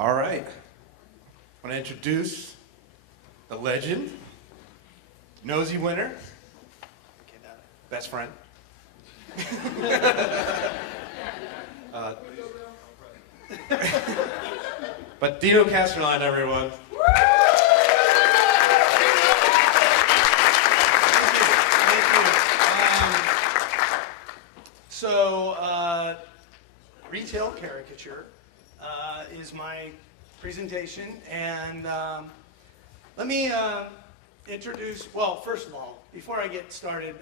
All right. I want to introduce the legend, nosy winner, best friend. But Dino Casterline, everyone. So, retail caricature is my presentation, and let me introduce, well, first of all, before I get started,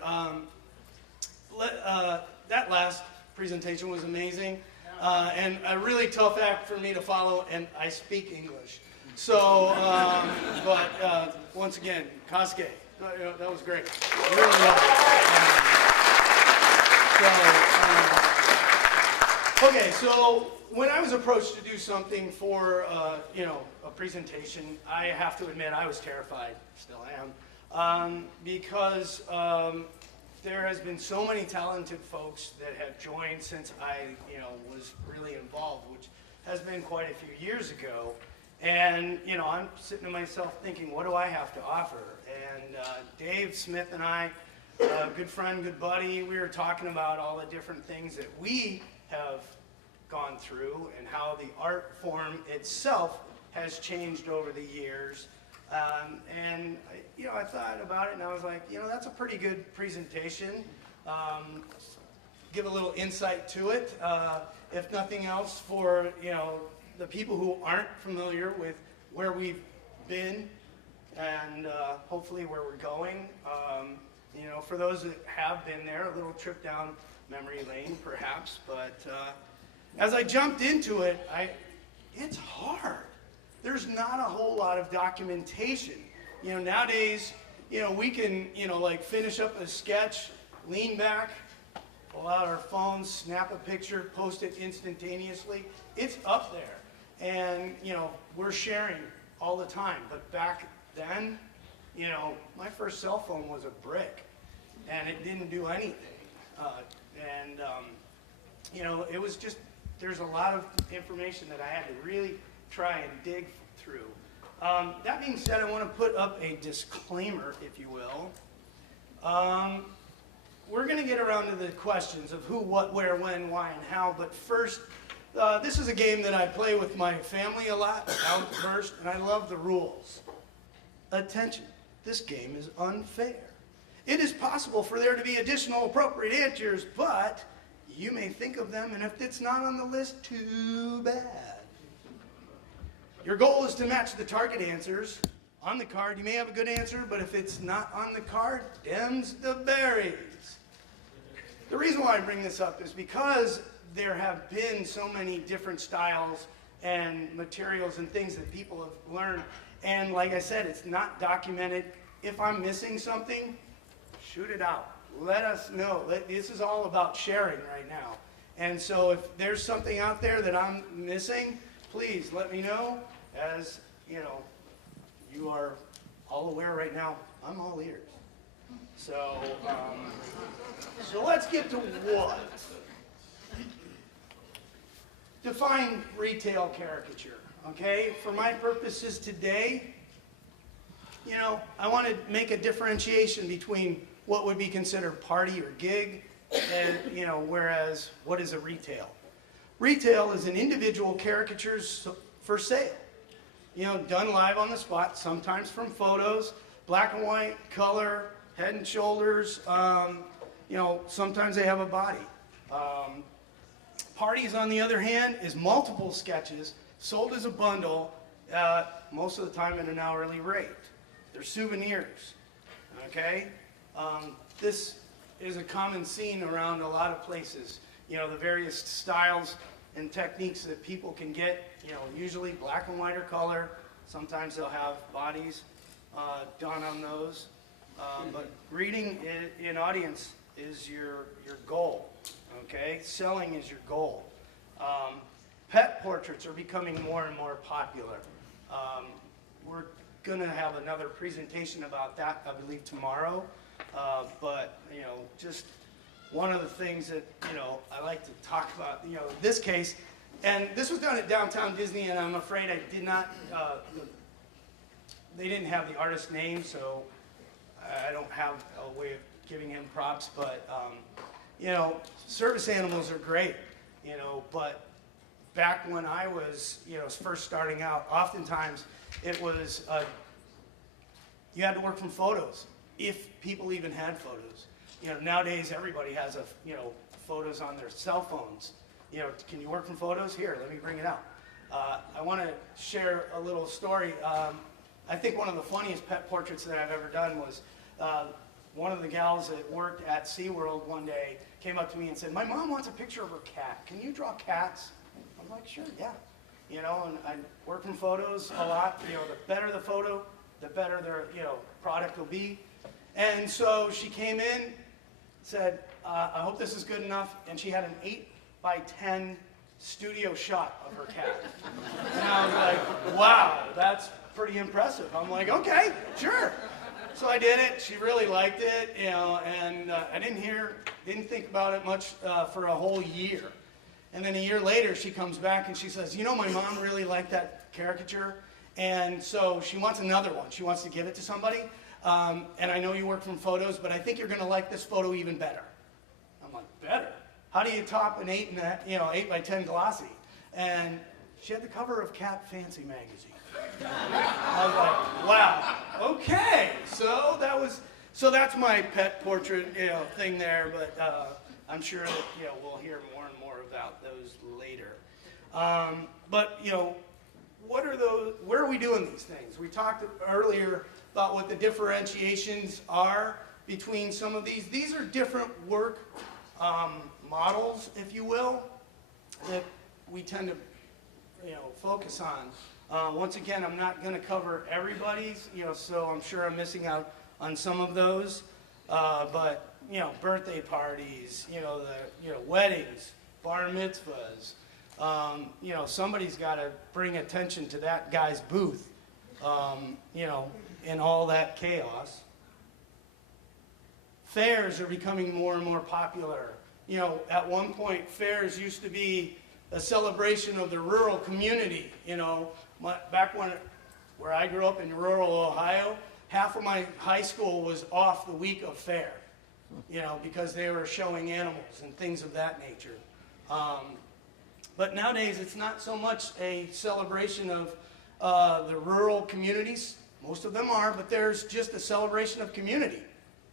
that last presentation was amazing, and a really tough act for me to follow, and I speak English. So, but once again, Kaske, that was great. Really was. Okay, so when I was approached to do something for, a presentation, I have to admit I was terrified, still am, because there has been so many talented folks that have joined since I, was really involved, which has been quite a few years ago. And, I'm sitting to myself thinking, what do I have to offer? And Dave Smith and I, good friend, good buddy, we were talking about all the different things that we have gone through and how the art form itself has changed over the years. And I thought about it and I was like, that's a pretty good presentation. Give a little insight to it, if nothing else for, the people who aren't familiar with where we've been and hopefully where we're going. For those that have been there, a little trip down memory lane perhaps, but as I jumped into it, it's hard. There's not a whole lot of documentation. Nowadays, we can, finish up a sketch, lean back, pull out our phones, snap a picture, post it instantaneously. It's up there. And, we're sharing all the time. But back then, my first cell phone was a brick. And it didn't do anything. It was just, there's a lot of information that I had to really try and dig through. That being said, I want to put up a disclaimer, if you will. We're going to get around to the questions of who, what, where, when, why, and how. But first, this is a game that I play with my family a lot, out first, and I love the rules. Attention, this game is unfair. It is possible for there to be additional appropriate answers, but you may think of them, and if it's not on the list, too bad. Your goal is to match the target answers. On the card, you may have a good answer, but if it's not on the card, them's the berries. The reason why I bring this up is because there have been so many different styles and materials and things that people have learned, and like I said, it's not documented. If I'm missing something, shoot it out. Let us know. This is all about sharing right now. And so if there's something out there that I'm missing, please let me know. As you are all aware right now, I'm all ears. So, so let's get to what? Define retail caricature, okay? For my purposes today, I want to make a differentiation between what would be considered party or gig, and, whereas what is a retail? Retail is an individual caricatures for sale, done live on the spot, sometimes from photos, black and white, color, head and shoulders, sometimes they have a body. Parties, on the other hand, is multiple sketches sold as a bundle, most of the time at an hourly rate. They're souvenirs, okay? This is a common scene around a lot of places. The various styles and techniques that people can get, usually black and white or color. Sometimes they'll have bodies done on those. But reading in audience is your goal, okay? Selling is your goal. Pet portraits are becoming more and more popular. We're going to have another presentation about that, I believe, tomorrow. But, just one of the things that, I like to talk about, in this case, And this was done at Downtown Disney, and I'm afraid I did not, they didn't have the artist's name, so I don't have a way of giving him props, but, you know, service animals are great, you know, but back when I was, you know, first starting out, oftentimes it was, you had to work from photos, if people even had photos. You know, nowadays everybody has photos on their cell phones. You know, can you work from photos? Here, let me bring it out. I want to share a little story. I think one of the funniest pet portraits that I've ever done was one of the gals that worked at SeaWorld one day came up to me and said, "My mom wants a picture of her cat. Can you draw cats?" I'm like, "Sure, yeah." You know, and I work from photos a lot. You know, the better the photo, the better their, you know, product will be. And so she came in, said, "I hope this is good enough." And she had an 8x10 studio shot of her cat. And I was like, "Wow, that's pretty impressive." I'm like, "Okay, sure." So I did it. She really liked it, you know, and I didn't think about it much for a whole year. And then a year later, she comes back and she says, "You know, my mom really liked that caricature, and so she wants another one. She wants to give it to somebody. And I know you work from photos, but I think you're going to like this photo even better." I'm like, "Better? How do you top an 8x10 glossy?" And she had the cover of Cat Fancy magazine. I was like, "Wow, okay." So that's my pet portrait, you know, thing there. But I'm sure that, you know, we'll hear more and more about those later. But you know, what are those? Where are we doing these things? We talked earlier about what the differentiations are between some of these. These are different work models, if you will, that we tend to, you know, focus on. Once again, I'm not going to cover everybody's, you know, so I'm sure I'm missing out on some of those. But you know, birthday parties, you know, weddings, bar mitzvahs. You know, somebody's got to bring attention to that guy's booth. You know, in all that chaos. Fairs are becoming more and more popular. You know, at one point, fairs used to be a celebration of the rural community. You know, back where I grew up in rural Ohio, half of my high school was off the week of fair. You know, because they were showing animals and things of that nature. But nowadays, it's not so much a celebration of the rural communities. Most of them are, but there's just a celebration of community,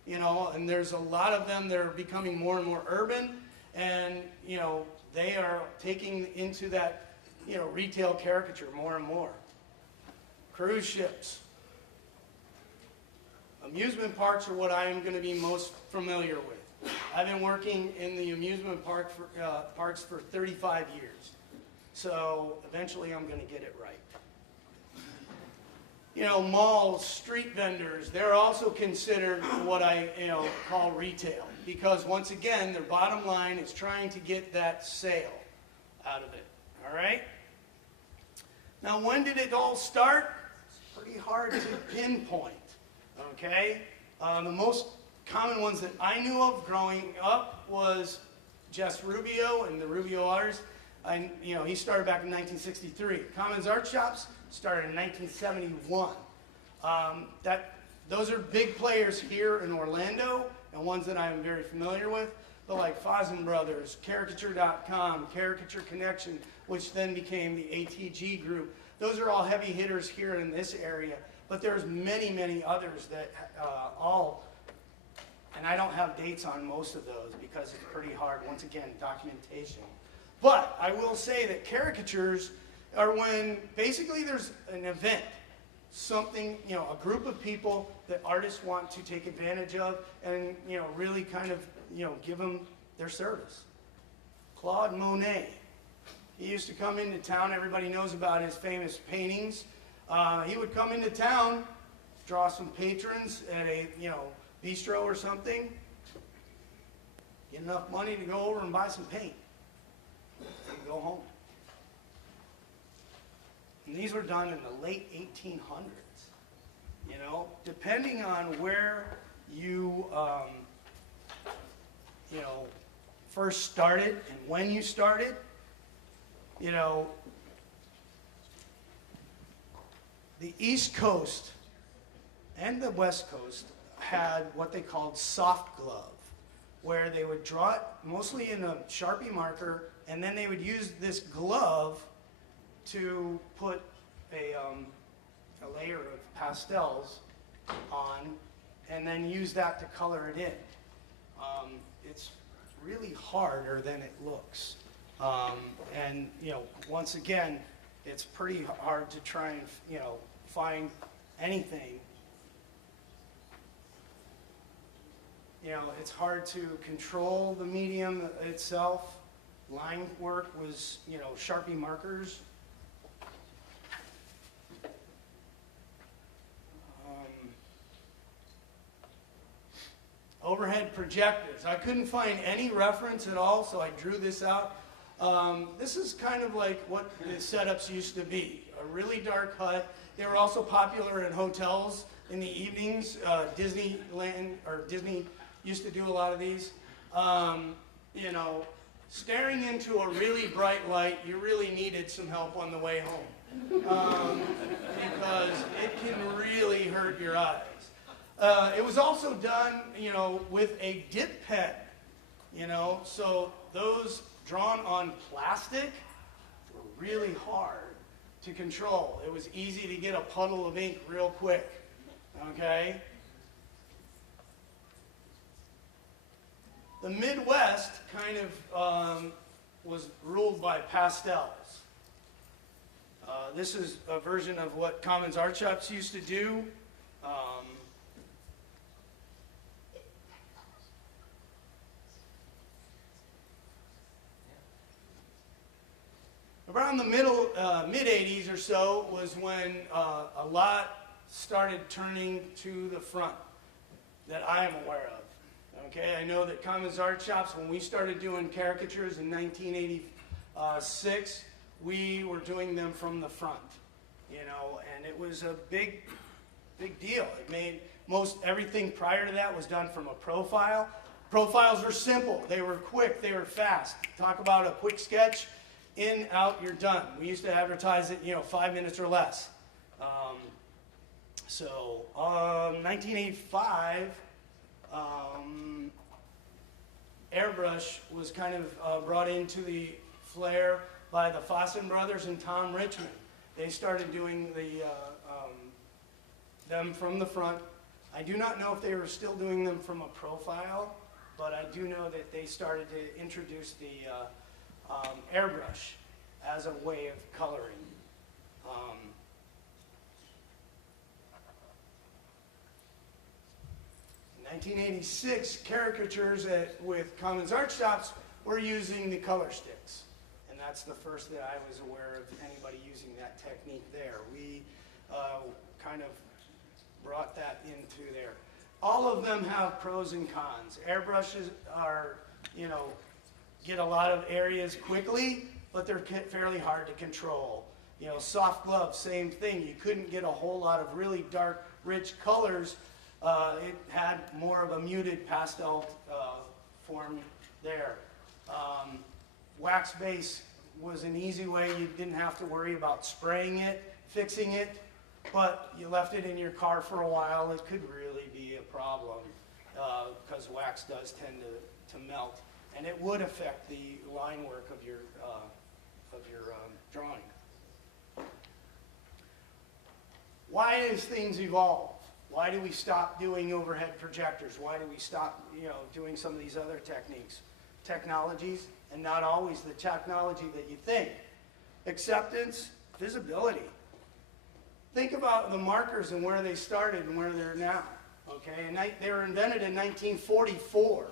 you know, and there's a lot of them that are becoming more and more urban, and, you know, they are taking into that, you know, retail caricature more and more. Cruise ships. Amusement parks are what I am going to be most familiar with. I've been working in the amusement parks for 35 years, so eventually I'm going to get it right. You know, malls, street vendors, they're also considered what I, you know, call retail, because once again, their bottom line is trying to get that sale out of it, all right? Now, when did it all start? It's pretty hard to pinpoint, okay? The most common ones that I knew of growing up was Jess Rubio and the Rubio Artists. You know, he started back in 1963. Commons Art Shops started in 1971. Those are big players here in Orlando, and ones that I am very familiar with. But like Fozen Brothers, Caricature.com, Caricature Connection, which then became the ATG group. Those are all heavy hitters here in this area. But there's many, many others that and I don't have dates on most of those because it's pretty hard, once again, documentation. But I will say that caricatures are when basically there's an event, something, you know, a group of people that artists want to take advantage of and, you know, really kind of, you know, give them their service. Claude Monet, he used to come into town. Everybody knows about his famous paintings. He would come into town, draw some patrons at a, you know, bistro or something, get enough money to go over and buy some paint, and go home. And these were done in the late 1800s. You know, depending on where you, you know, first started and when you started, you know, the East Coast and the West Coast had what they called soft glove, where they would draw it mostly in a Sharpie marker, and then they would use this glove to put a layer of pastels on, and then use that to color it in. It's really harder than it looks. And, you know, once again, it's pretty hard to try and, you know, find anything. You know, it's hard to control the medium itself. Line work was, you know, Sharpie markers. Overhead projectors. I couldn't find any reference at all, so I drew this out. This is kind of like what the setups used to be. A really dark hut. They were also popular in hotels in the evenings. Disneyland, or Disney used to do a lot of these. You know, staring into a really bright light, you really needed some help on the way home. Because it can really hurt your eyes. It was also done, you know, with a dip pen, you know, so those drawn on plastic were really hard to control. It was easy to get a puddle of ink real quick, okay? The Midwest kind of was ruled by pastels. This is a version of what Commons Art Shops used to do. Around the mid-'80s or so was when a lot started turning to the front that I am aware of. Okay, I know that Commons Art Shops, when we started doing caricatures in 1986, we were doing them from the front, you know, and it was a big deal. It made most everything prior to that was done from a profile. Profiles were simple, they were quick, they were fast. Talk about a quick sketch. In, out, you're done. We used to advertise it, you know, 5 minutes or less. 1985, airbrush was kind of brought into the flare by the Fossen brothers and Tom Richmond. They started doing them from the front. I do not know if they were still doing them from a profile, but I do know that they started to introduce the airbrush as a way of coloring. 1986, caricatures with Commons Art Shops were using the color sticks. And that's the first that I was aware of anybody using that technique there. We kind of brought that into there. All of them have pros and cons. Airbrushes are, you know, get a lot of areas quickly, but they're fairly hard to control. You know, soft gloves, same thing. You couldn't get a whole lot of really dark, rich colors. It had more of a muted pastel form there. Wax base was an easy way. You didn't have to worry about spraying it, fixing it, but you left it in your car for a while. It could really be a problem because wax does tend to melt. And it would affect the line work of your drawing. Why does things evolve? Why do we stop doing overhead projectors? Why do we stop, you know, doing some of these other technologies, and not always the technology that you think? Acceptance, visibility. Think about the markers and where they started and where they're now. Okay, and they were invented in 1944.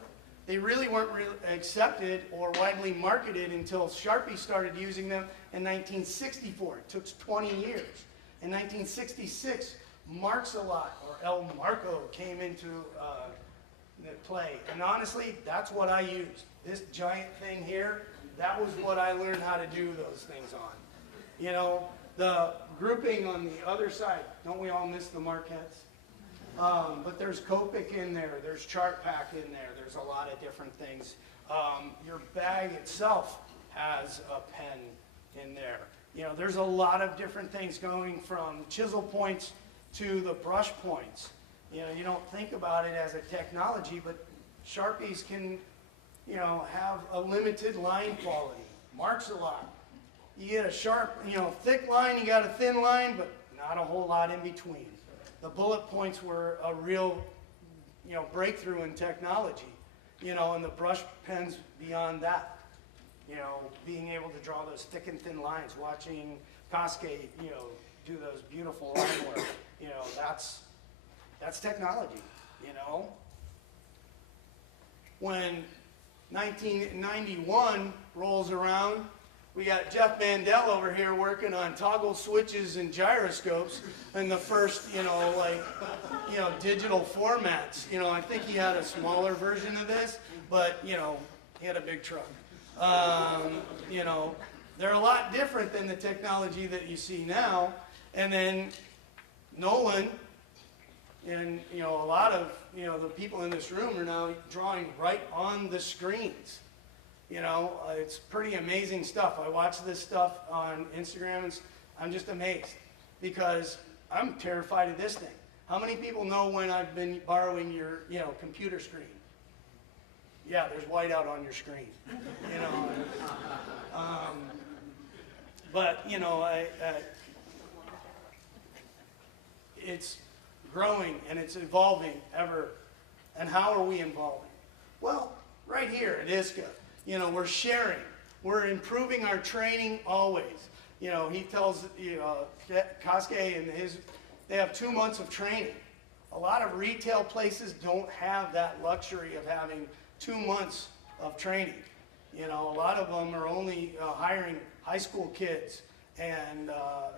They really weren't accepted or widely marketed until Sharpie started using them in 1964. It took 20 years. In 1966, Marks-a-Lot, or El Marco, came into play. And honestly, that's what I used. This giant thing here, that was what I learned how to do those things on. You know, the grouping on the other side, don't we all miss the Marquettes? But there's Copic in there, there's Chart Pack in there, there's a lot of different things. Your bag itself has a pen in there. You know, there's a lot of different things going from chisel points to the brush points. You know, you don't think about it as a technology, but Sharpies can, you know, have a limited line quality. Marks a lot. You get a sharp, you know, thick line, you got a thin line, but not a whole lot in between. The bullet points were a real, you know, breakthrough in technology, you know, and the brush pens beyond that. You know, being able to draw those thick and thin lines, watching Cascade, you know, do those beautiful line work, you know, that's technology, you know. When 1991 rolls around, we got Jeff Mandel over here working on toggle switches and gyroscopes in the first, you know, like, you know, digital formats. You know, I think he had a smaller version of this, but, you know, he had a big truck. You know, they're a lot different than the technology that you see now. And then Nolan and, you know, a lot of, you know, the people in this room are now drawing right on the screens. You know, it's pretty amazing stuff. I watch this stuff on Instagram and I'm just amazed because I'm terrified of this thing. How many people know when I've been borrowing your, you know, computer screen? Yeah, there's whiteout on your screen, you know. But, you know, it's growing and it's evolving ever. And how are we evolving? Well, right here at ISCA, you know, we're sharing. We're improving our training always. You know, he tells, you know, Cascade and they have 2 months of training. A lot of retail places don't have that luxury of having 2 months of training. You know, a lot of them are only hiring high school kids and,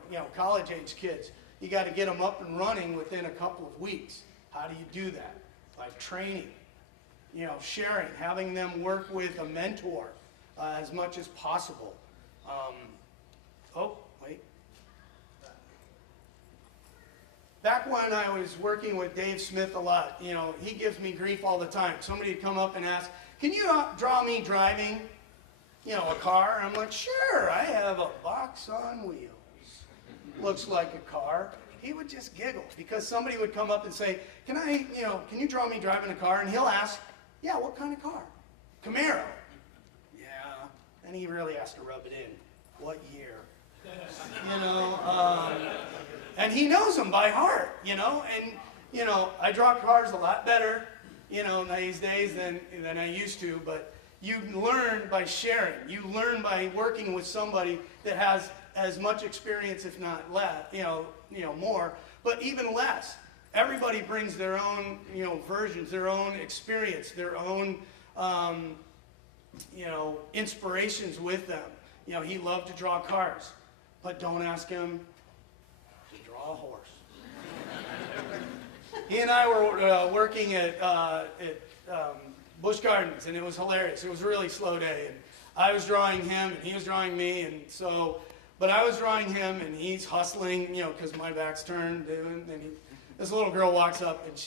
you know, college age kids. You got to get them up and running within a couple of weeks. How do you do that? By training, you know, sharing, having them work with a mentor as much as possible. Oh, wait. Back when I was working with Dave Smith a lot, you know, he gives me grief all the time. Somebody would come up and ask, can you draw me driving, you know, a car? I'm like, sure, I have a box on wheels. Looks like a car. He would just giggle because somebody would come up and say, can you draw me driving a car? And he'll ask, yeah, what kind of car? Camaro. Yeah. And he really has to rub it in. What year? You know, and he knows them by heart, you know, and, you know, I draw cars a lot better, you know, these days than I used to, but you learn by sharing. You learn by working with somebody that has as much experience, if not less, you know, more, but even less. Everybody brings their own, you know, versions, their own experience, their own, you know, inspirations with them. You know, he loved to draw cars, but don't ask him to draw a horse. He and I were working at Busch Gardens, and it was hilarious. It was a really slow day, and I was drawing him, and he was drawing me, and so, but I was drawing him, and he's hustling, you know, because my back's turned, and this little girl walks up, and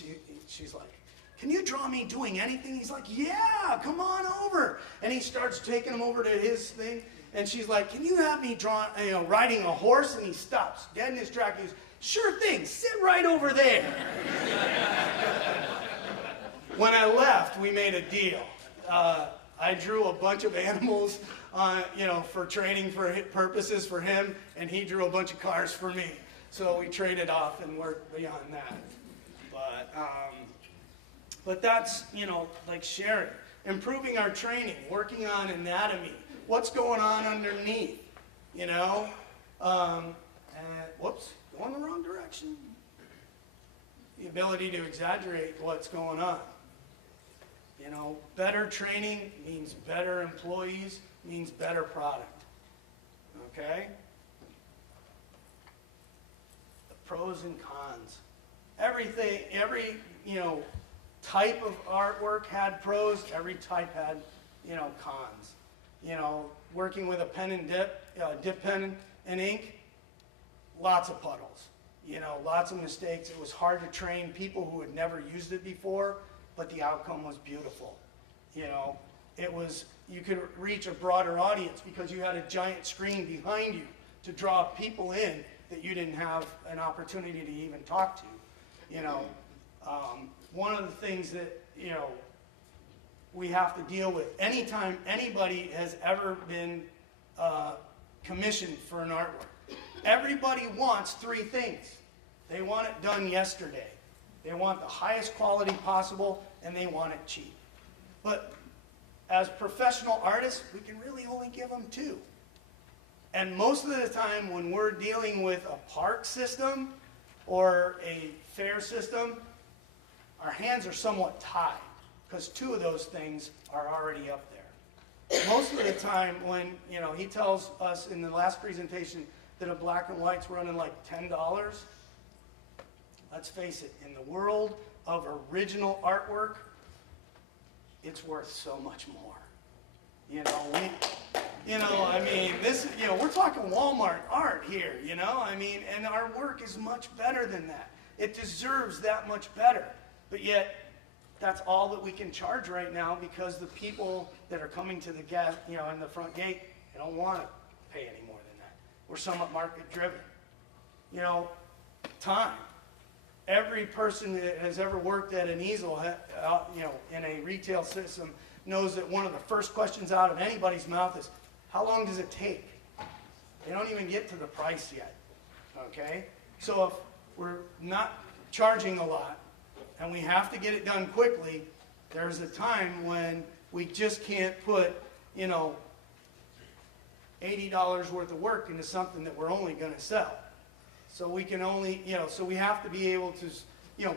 she's like, can you draw me doing anything? He's like, yeah, come on over. And he starts taking him over to his thing, and she's like, can you have me draw, you know, riding a horse? And he stops, dead in his track. He goes, sure thing, sit right over there. When I left, we made a deal. I drew a bunch of animals, you know, for training purposes for him, and he drew a bunch of cars for me. So we traded off and worked beyond that. But that's, you know, like sharing, improving our training, working on anatomy, what's going on underneath, you know? Whoops, going the wrong direction. The ability to exaggerate what's going on. You know, better training means better employees, means better product. Okay? The pros and cons. Everything, every, you know, type of artwork had pros, every type had, you know, cons. You know, working with a pen and dip pen and ink, lots of puddles. You know, lots of mistakes. It was hard to train people who had never used it before, but the outcome was beautiful, you know. you could reach a broader audience because you had a giant screen behind you to draw people in that you didn't have an opportunity to even talk to. One of the things that, we have to deal with, anytime anybody has ever been commissioned for an artwork, everybody wants three things. They want it done yesterday. They want the highest quality possible, and they want it cheap. But as professional artists, we can really only give them two. And most of the time when we're dealing with a park system or a fair system, our hands are somewhat tied because two of those things are already up there. Most of the time when, he tells us in the last presentation that a black and white's running like $10, let's face it, in the world of original artwork, it's worth so much more. We're talking Walmart art here, and our work is much better than that. It deserves that much better. But yet, that's all that we can charge right now because the people that are coming to the gate, in the front gate, they don't want to pay any more than that. We're somewhat market driven. Time. Every person that has ever worked at an easel, in a retail system, knows that one of the first questions out of anybody's mouth is, how long does it take? They don't even get to the price yet, okay? So if we're not charging a lot and we have to get it done quickly, there's a time when we just can't put, $80 worth of work into something that we're only going to sell. So we can only, so we have to be able to,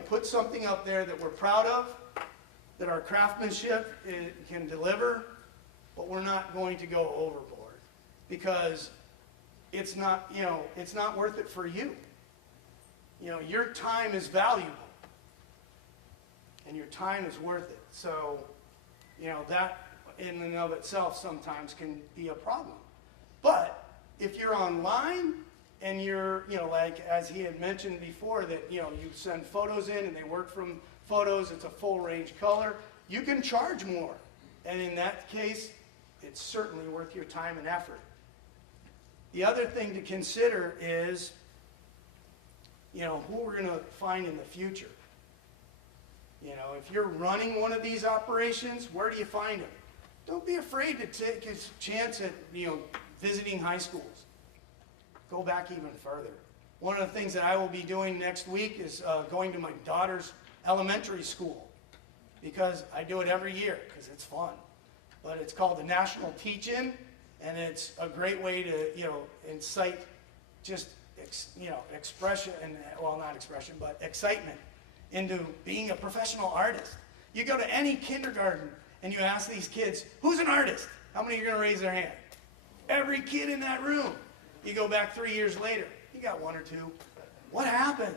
put something up there that we're proud of, that our craftsmanship can deliver, but we're not going to go overboard because it's not worth it for you. Your time is valuable and your time is worth it. So, that in and of itself sometimes can be a problem. But if you're online and you're, like as he had mentioned before, that, you send photos in and they work from photos, it's a full range color, you can charge more. And in that case, it's certainly worth your time and effort. The other thing to consider is, who we're going to find in the future. If you're running one of these operations, where do you find them? Don't be afraid to take a chance at, visiting high schools. Go back even further. One of the things that I will be doing next week is going to my daughter's elementary school because I do it every year because it's fun. But it's called the National Teach-In, and it's a great way to, incite just, expression, and well, not expression, but excitement into being a professional artist. You go to any kindergarten and you ask these kids, who's an artist? How many are going to raise their hand? Every kid in that room. You go back 3 years later, you got one or two. What happened?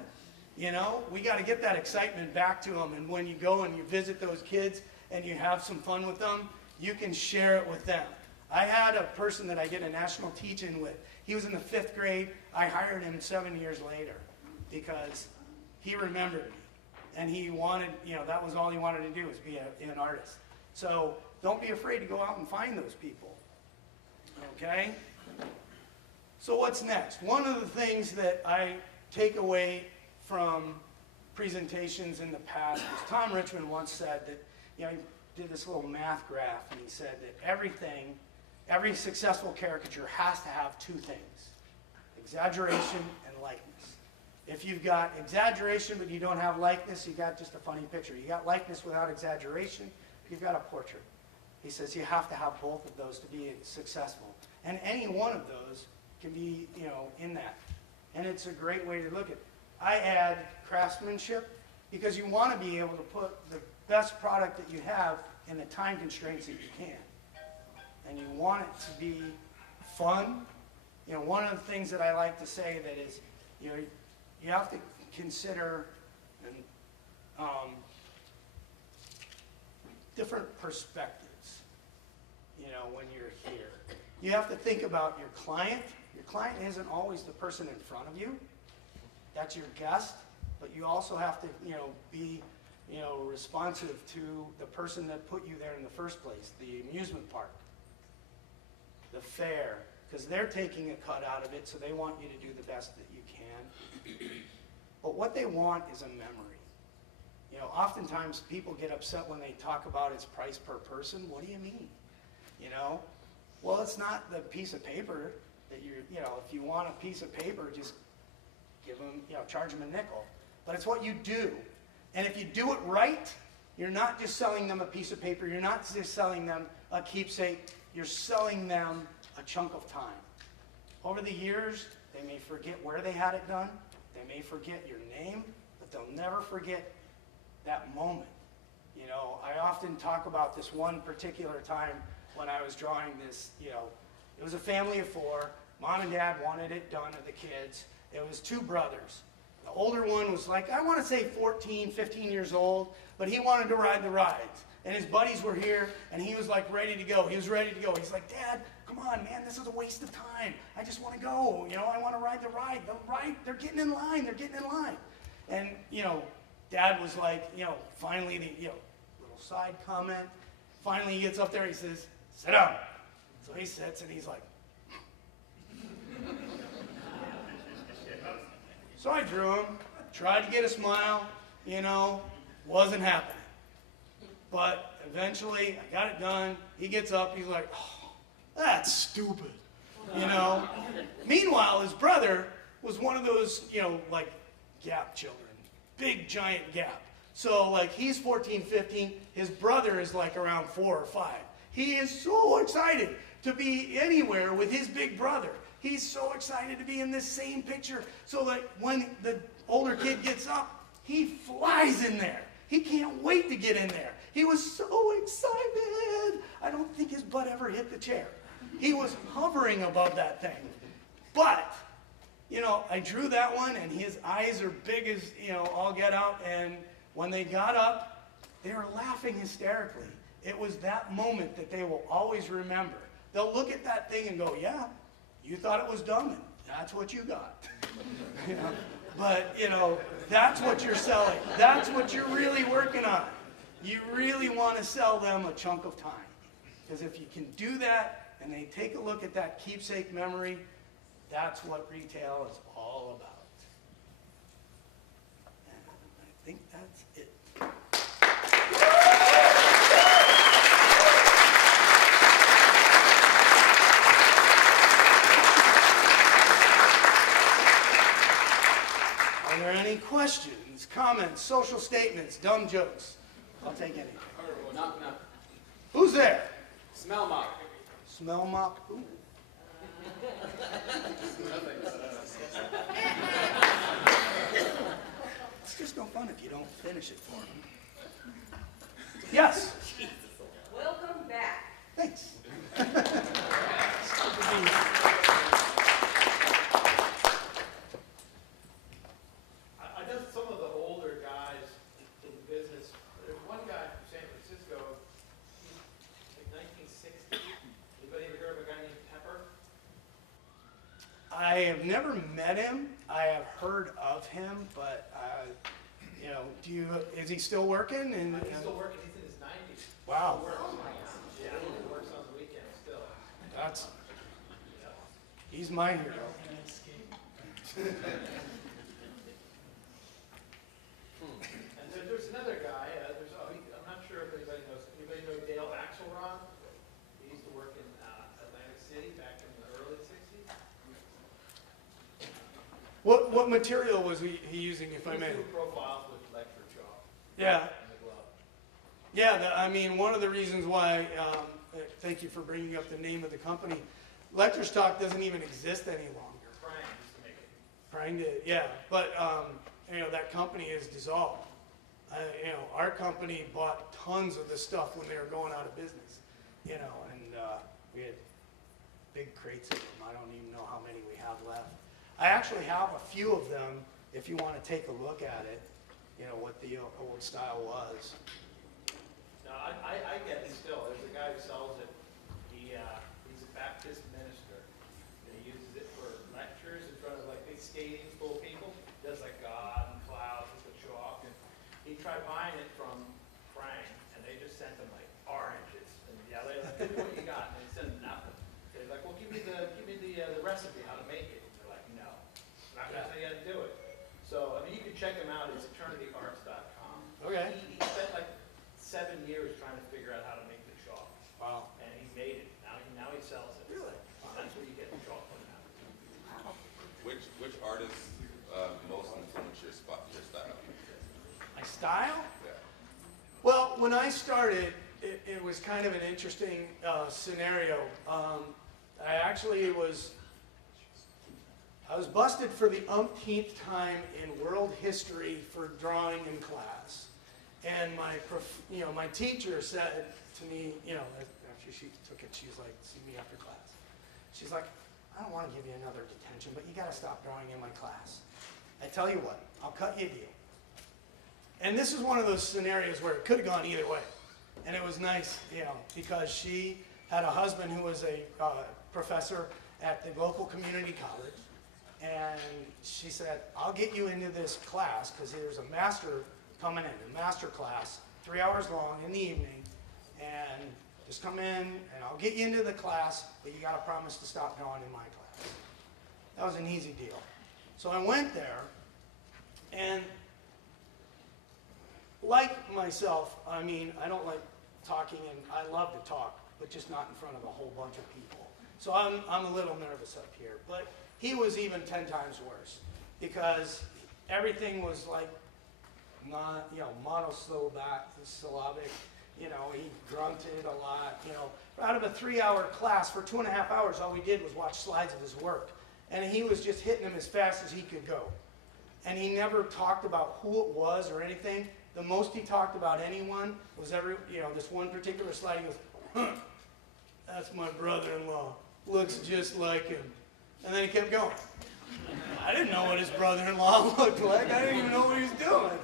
We got to get that excitement back to them. And when you go and you visit those kids and you have some fun with them, you can share it with them. I had a person that I did a national teach-in with. He was in the 5th grade. I hired him 7 years later because he remembered me. And he wanted, that was all he wanted to do was be an artist. So don't be afraid to go out and find those people. Okay? So what's next? One of the things that I take away from presentations in the past was Tom Richmond once said that, he did this little math graph, and he said that every successful caricature has to have two things: exaggeration and likeness. If you've got exaggeration but you don't have likeness, you got just a funny picture. You got likeness without exaggeration, you've got a portrait. He says you have to have both of those to be successful. And any one of those can be, in that. And it's a great way to look at it. I add craftsmanship because you want to be able to put the best product that you have in the time constraints that you can. And you want it to be fun. One of the things that I like to say that is, you have to consider different perspectives, when you're here. You have to think about your client. Your client isn't always the person in front of you. That's your guest. But you also have to, be responsive to the person that put you there in the first place, the amusement park, the fair, because they're taking a cut out of it, so they want you to do the best that you can. But what they want is a memory. Oftentimes people get upset when they talk about its price per person. What do you mean? Well, it's not the piece of paper that if you want a piece of paper, just give them, charge them a nickel. But it's what you do. And if you do it right, you're not just selling them a piece of paper. You're not just selling them a keepsake. You're selling them a chunk of time. Over the years, they may forget where they had it done. They may forget your name, but they'll never forget that moment. I often talk about this one particular time when I was drawing this, it was a family of 4. Mom and Dad wanted it done to the kids. It was 2 brothers. The older one was like, I want to say 14, 15 years old, but he wanted to ride the rides. And his buddies were here, and he was like ready to go. He was ready to go. He's like, Dad, come on, man, this is a waste of time. I just want to go. I want to ride the ride. They're getting in line. They're getting in line. And, Dad was like, finally, little side comment. Finally, he gets up there, he says, sit down. So he sits, and he's like, so I drew him, tried to get a smile, wasn't happening. But eventually, I got it done. He gets up, he's like, oh, that's stupid, Meanwhile, his brother was one of those, like gap children, big giant gap. So like he's 14, 15, his brother is like around 4 or 5. He is so excited to be anywhere with his big brother. He's so excited to be in this same picture. So like when the older kid gets up, he flies in there. He can't wait to get in there. He was so excited. I don't think his butt ever hit the chair. He was hovering above that thing. But, I drew that one, and his eyes are big as, all get out. And when they got up, they were laughing hysterically. It was that moment that they will always remember. They'll look at that thing and go, yeah, you thought it was dumb, and that's what you got. But, that's what you're selling. That's what you're really working on. You really want to sell them a chunk of time. Because if you can do that, and they take a look at that keepsake memory, that's what retail is all about. And I think that's it. Are there any questions, comments, social statements, dumb jokes? I'll take anything. Knock, knock. Who's there? Smell mop. Smell mop? Ooh. It's just no fun if you don't finish it for them. Yes? Welcome back. Thanks. I know some of the older guys in the business. There's one guy from San Francisco, he's like 1960. Anybody ever heard of a guy named Pepper? I have never met him. I have heard of him, but is he still working? He's still working. He's in his 90s. Wow. He works. Yeah, he works on the weekends still. He's my hero. And there's another guy. I'm not sure if anybody knows. Anybody know Dale Axelrod? He used to work in Atlantic City back in the early 60s. What material was he using, if I may? He was doing profiles with lecture chalk Yeah. and the glove. Yeah, one of the reasons why, thank you for bringing up the name of the company, Lecture Stock doesn't even exist any longer. Frank used to make it. Trying to, yeah, but, that company is dissolved. Our company bought tons of the stuff when they were going out of business, and we had big crates of them. I don't even know how many we have left. I actually have a few of them, if you want to take a look at it, what the old style was. No, I get it still. There's a guy who sells it. He's a Baptist minister. And he uses it for lectures in front of like big stadiums full of people. He does like God and clouds with the chalk. And he tried buying it from Frank, and they just sent him like oranges. And yeah, they like, give me what you got, and they sent him nothing. They're like, well, give me the recipe, how to make it. And they're like, no, I'm not gonna tell you how to do it. So, I mean, you can check him out, it's eternityarts.com. Okay. He spent like 7 years trying to figure out how to make the chalk, Wow. and he made it. Now he sells it. Really? That's where you get the chalk from now. Which artist most influenced your style? My style? Yeah. Well, when I started, it was kind of an interesting scenario. I was busted for the umpteenth time in world history for drawing in class. And my teacher said to me, after she took it, she was like, see me after class. She's like, I don't want to give you another detention, but you got to stop drawing in my class. I tell you what, I'll cut you a deal. And this is one of those scenarios where it could have gone either way. And it was nice, because she had a husband who was a professor at the local community college. And she said, I'll get you into this class because there's a master coming in, a master class, 3 hours long in the evening. And just come in and I'll get you into the class, but you got to promise to stop drawing in my class. That was an easy deal. So I went there, and like myself, I mean, I don't like talking, and I love to talk, but just not in front of a whole bunch of people. So I'm a little nervous up here, but he was even 10 times worse because everything was like not, monosyllabic. He grunted a lot. Out of a 3-hour class, for 2.5 hours, all we did was watch slides of his work, and he was just hitting them as fast as he could go. And he never talked about who it was or anything. The most he talked about anyone was this one particular slide. He goes, huh, that's my brother-in-law. Looks just like him. And then he kept going. I didn't know what his brother-in-law looked like. I didn't even know what he was doing.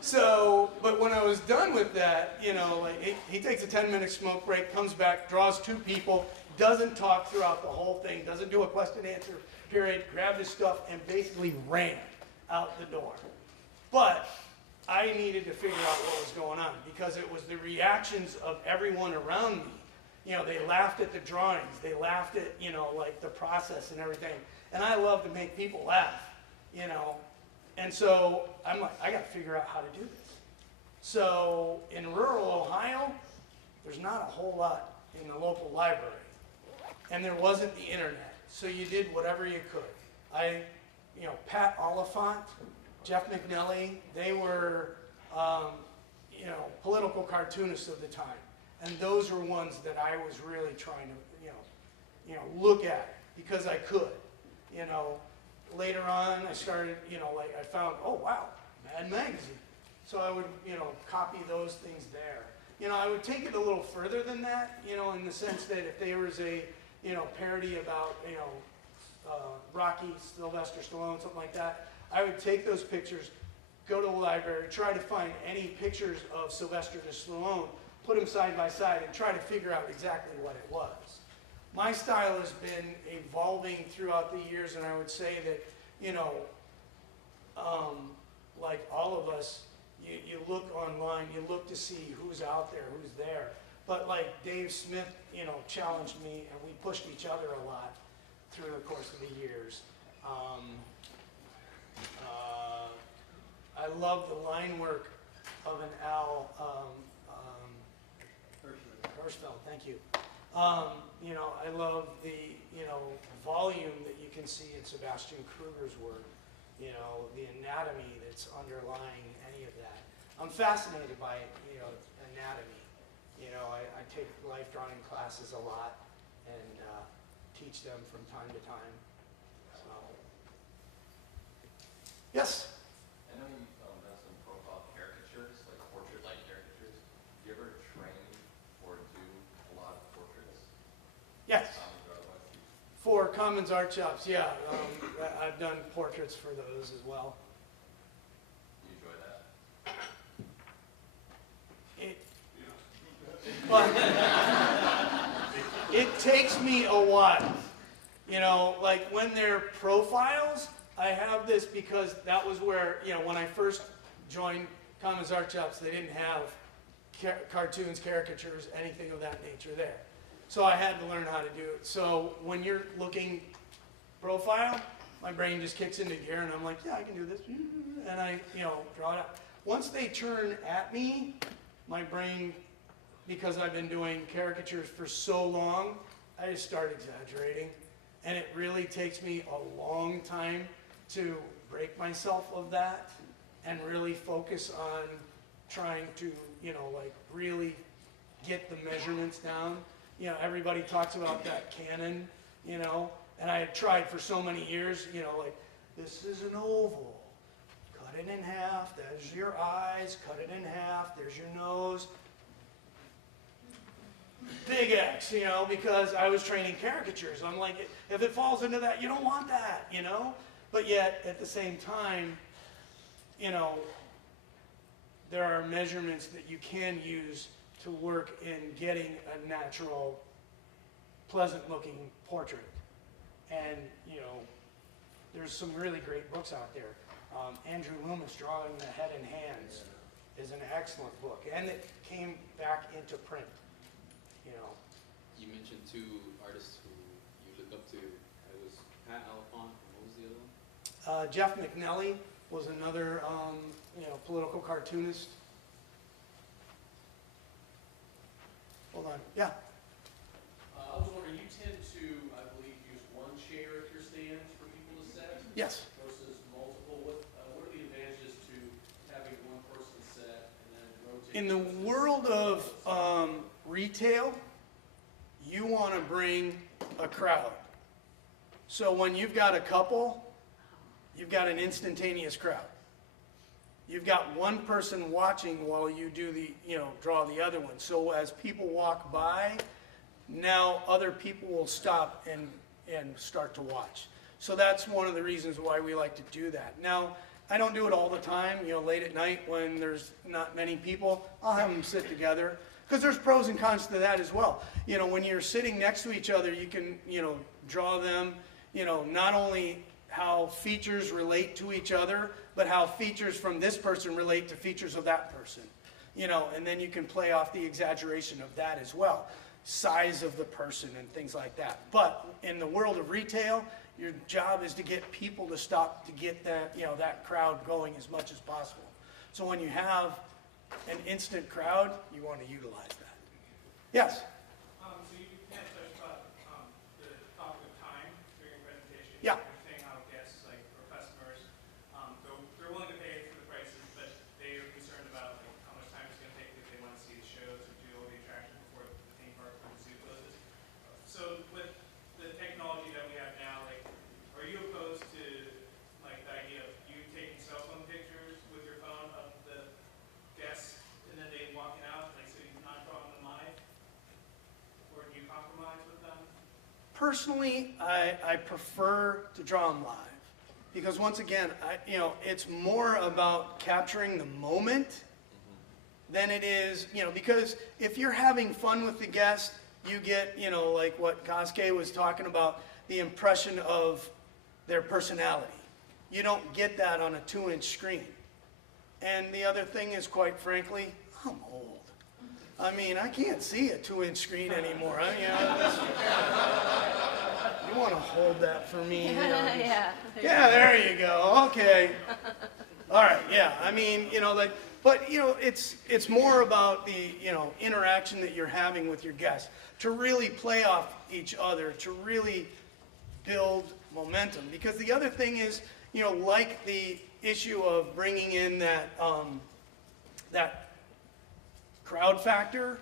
So, but when I was done with that, he takes a 10-minute smoke break, comes back, draws 2 people, doesn't talk throughout the whole thing, doesn't do a question-answer period, grabbed his stuff, and basically ran out the door. But I needed to figure out what was going on because it was the reactions of everyone around me. They laughed at the drawings. They laughed at, the process and everything. And I love to make people laugh, And so I'm like, I got to figure out how to do this. So in rural Ohio, there's not a whole lot in the local library. And there wasn't the internet. So you did whatever you could. Pat Oliphant, Jeff McNelly, they were, political cartoonists of the time. And those were ones that I was really trying to, look at because I could. Later on, I started, I found, oh, wow, Mad Magazine. So I would, copy those things there. I would take it a little further than that, in the sense that if there was a, parody about, Rocky, Sylvester Stallone, something like that, I would take those pictures, go to the library, try to find any pictures of Sylvester Stallone, put them side by side, and try to figure out exactly what it was. My style has been evolving throughout the years, and I would say that, like all of us, you look online, you look to see who's out there, who's there. But like Dave Smith, challenged me, and we pushed each other a lot through the course of the years. I love the line work of an Al Hirschfeld, thank you. I love the, volume that you can see in Sebastian Kruger's work, the anatomy that's underlying any of that. I'm fascinated by, anatomy. I take life drawing classes a lot and teach them from time to time. So, yes? I know you have some profile caricatures, like portrait-like caricatures. Do you ever train or do a lot of portraits? Yes. For Commons Art Shops, yeah. I've done portraits for those as well. You enjoy that? But it takes me a while. Like when they're profiles, I have this because that was where, when I first joined Commons Art Shops, they didn't have cartoons, caricatures, anything of that nature there. So I had to learn how to do it. So when you're looking profile, my brain just kicks into gear and I'm like, yeah, I can do this. And I, draw it out. Once they turn at me, my brain, because I've been doing caricatures for so long, I just start exaggerating. And it really takes me a long time to break myself of that and really focus on trying to, really get the measurements down. Everybody talks about that Canon, and I had tried for so many years, like, this is an oval. Cut it in half, there's your eyes, cut it in half, there's your nose. Big X, because I was training caricatures. I'm like, if it falls into that, you don't want that, But yet, at the same time, there are measurements that you can use to work in getting a natural, pleasant-looking portrait. And, there's some really great books out there. Andrew Loomis, Drawing the Head and Hands, is an excellent book. And it came back into print, You mentioned two artists who you look up to. It was Pat Alphonse, and what was the other one? Jeff McNelly was another, political cartoonist. Hold on. Yeah. I was wondering, you tend to, I believe, use one chair at your stands for people to sit Yes. versus multiple. What are the advantages to having one person set and then rotating? In the world of retail, you want to bring a crowd. So when you've got a couple, you've got an instantaneous crowd. You've got one person watching while you do draw the other one. So as people walk by, now other people will stop and start to watch. So that's one of the reasons why we like to do that. Now, I don't do it all the time, late at night when there's not many people, I'll have them sit together. Because there's pros and cons to that as well. When you're sitting next to each other, you can, draw them, not only how features relate to each other, but how features from this person relate to features of that person. And then you can play off the exaggeration of that as well. Size of the person and things like that. But in the world of retail, your job is to get people to stop to get that, that crowd going as much as possible. So when you have an instant crowd, you want to utilize that. Yes? So you can't touch about the topic of time during your presentation. Yeah. You're saying how guests, like, or customers, they're willing to pay for the prices, but they are concerned about how much time it's going to take if they want to see the shows or do all the attractions before the theme park or the zoo closes. So with the technology that we have now, are you opposed to the idea of you taking cell phone pictures with your phone of the guests and then they walking out, so you're not drawing them live? Or do you compromise with them? Personally, I prefer to draw them live. Because once again, it's more about capturing the moment than it is, because if you're having fun with the guest, you get, like what Kosuke was talking about, the impression of their personality. You don't get that on a 2-inch screen. And the other thing is, quite frankly, I'm old. I mean, I can't see a 2-inch screen anymore. You want to hold that for me? Yeah. Yeah, there you go. Okay. All right. Yeah. I mean, but it's more about the interaction that you're having with your guests to really play off each other, to really build momentum. Because the other thing is, like the issue of bringing in that that crowd factor.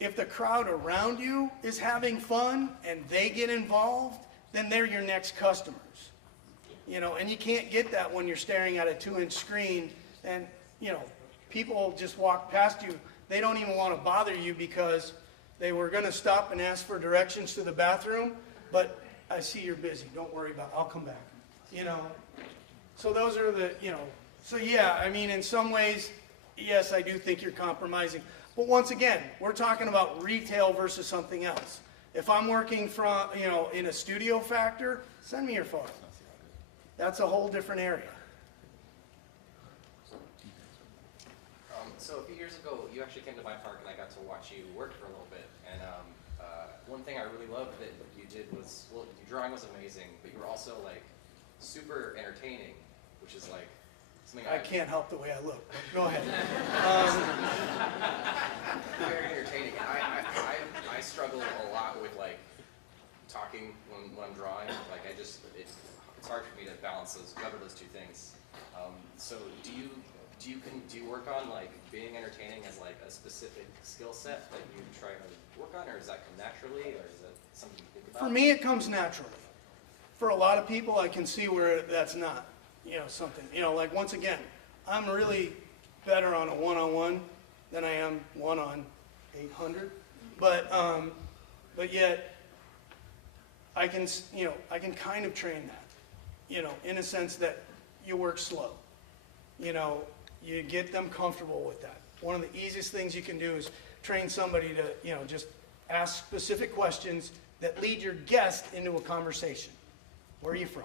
If the crowd around you is having fun and they get involved, then they're your next customers. And you can't get that when you're staring at a 2-inch screen and, people just walk past you. They don't even want to bother you because they were going to stop and ask for directions to the bathroom, but I see you're busy. Don't worry about it. I'll come back. So those are the, so yeah, I mean, in some ways, yes, I do think you're compromising. But once again, we're talking about retail versus something else. If I'm working from, in a studio factor, send me your photo. That's a whole different area. years ago, you actually came to my park and I got to watch you work for a little bit. And one thing I really loved that you did was, well, your drawing was amazing, but you were also like super entertaining, which is like something I can't help the way I look. Go ahead. Very entertaining. I struggle a lot with like talking when I'm drawing. Like it's hard for me to balance juggle those two things. So do you work on like being entertaining as like a specific skill set that you try to work on, or does that come naturally, or is it something you think about? For me, it comes naturally. For a lot of people, I can see where that's not, something. Like once again, I'm really better on a one-on-one than I am one on 800. But yet, I can kind of train that, in a sense that you work slow. You get them comfortable with that. One of the easiest things you can do is train somebody to, just ask specific questions that lead your guest into a conversation. Where are you from?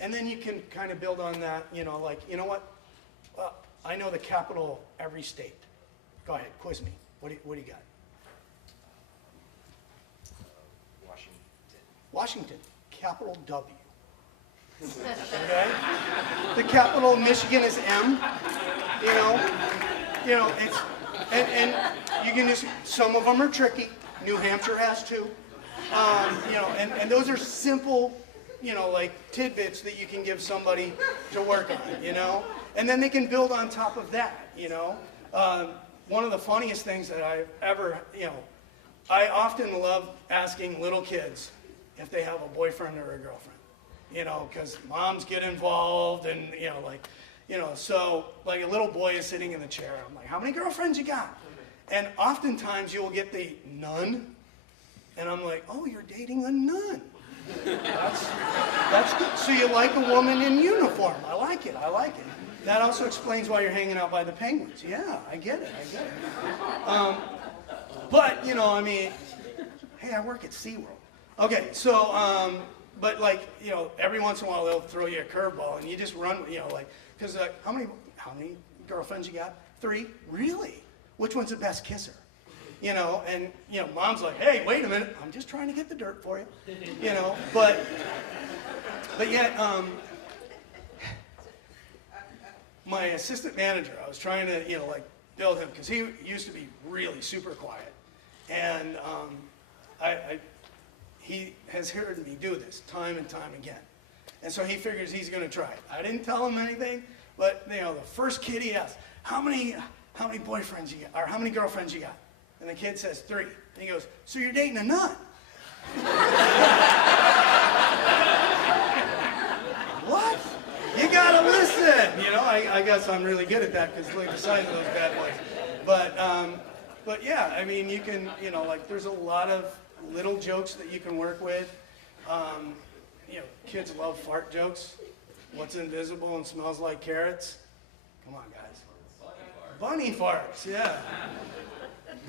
And then you can kind of build on that, like, you know what? I know the capital of every state. Go ahead, quiz me. What do you got? Washington, capital W. Okay? The capital of Michigan is M. It's and you can just, some of them are tricky. New Hampshire has two. And those are simple, like tidbits that you can give somebody to work on, and then they can build on top of that, One of the funniest things that I've ever, I often love asking little kids if they have a boyfriend or a girlfriend, because moms get involved and, so like a little boy is sitting in the chair. I'm like, how many girlfriends you got? And oftentimes you'll get the none. And I'm like, oh, you're dating a nun. That's good. So you like a woman in uniform. I like it. That also explains why you're hanging out by the penguins. Yeah, I get it. But, hey, I work at SeaWorld. Okay, so, but like, every once in a while they'll throw you a curveball and you just run, because how many girlfriends you got? 3? Really? Which one's the best kisser? And mom's like, hey, wait a minute, I'm just trying to get the dirt for you, but yet, my assistant manager, I was trying to, build him, because he used to be really super quiet, and he has heard me do this time and time again, and so he figures he's going to try it. I didn't tell him anything, but the first kid he asked, how many boyfriends you got, or how many girlfriends you got? And the kid says 3. And he goes, so you're dating a nun? What? You gotta listen. I guess I'm really good at that because look at the size of those bad boys. But yeah, you can, there's a lot of little jokes that you can work with. Kids love fart jokes. What's invisible and smells like carrots? Come on, guys. Bunny farts, yeah.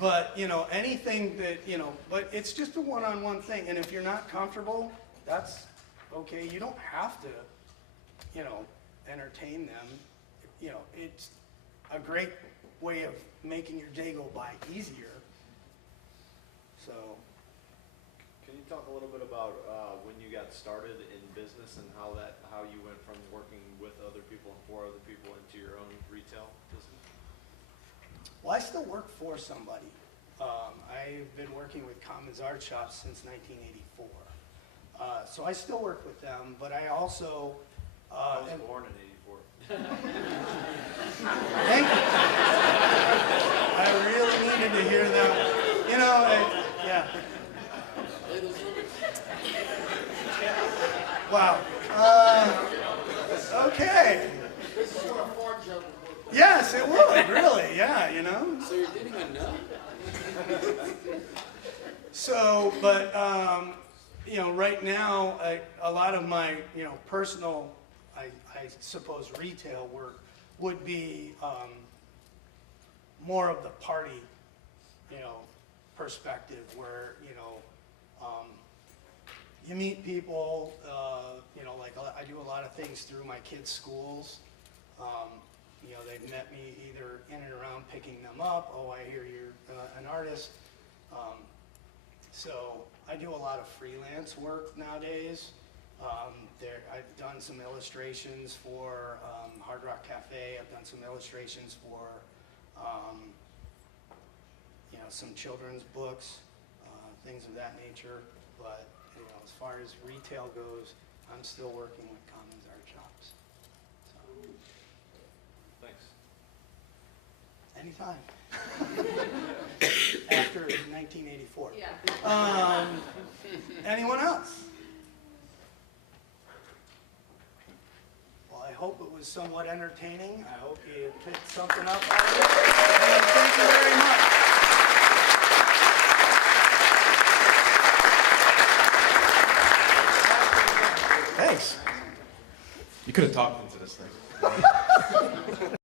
But, anything that, but it's just a one-on-one thing. And if you're not comfortable, that's okay. You don't have to, entertain them. It's a great way of making your day go by easier. So. Can you talk a little bit about when you got started in business and how you went from working with other people and for other people into your own retail business? Well, I still work for somebody. I've been working with Commons Art Shops since 1984. So I still work with them, but I also... I was born in 84. Thank you. I really needed to hear that. Yeah. Wow. Okay. Yes, it would, really, yeah, So you're dating a nun? So, but, right now, a lot of my, personal, I suppose, retail work would be more of the party, perspective where, you meet people, like I do a lot of things through my kids' schools. they've met me either in and around picking them up. Oh, I hear you're an artist. So I do a lot of freelance work nowadays. I've done some illustrations for Hard Rock Cafe. I've done some illustrations for some children's books, things of that nature. But as far as retail goes, I'm still working with Commons Art Shops. So, Thanks. anytime. After 1984. Yeah. Anyone else? Well, I hope it was somewhat entertaining. I hope you picked something up out of it. And thank you very much. Thanks. You could have talked into this thing.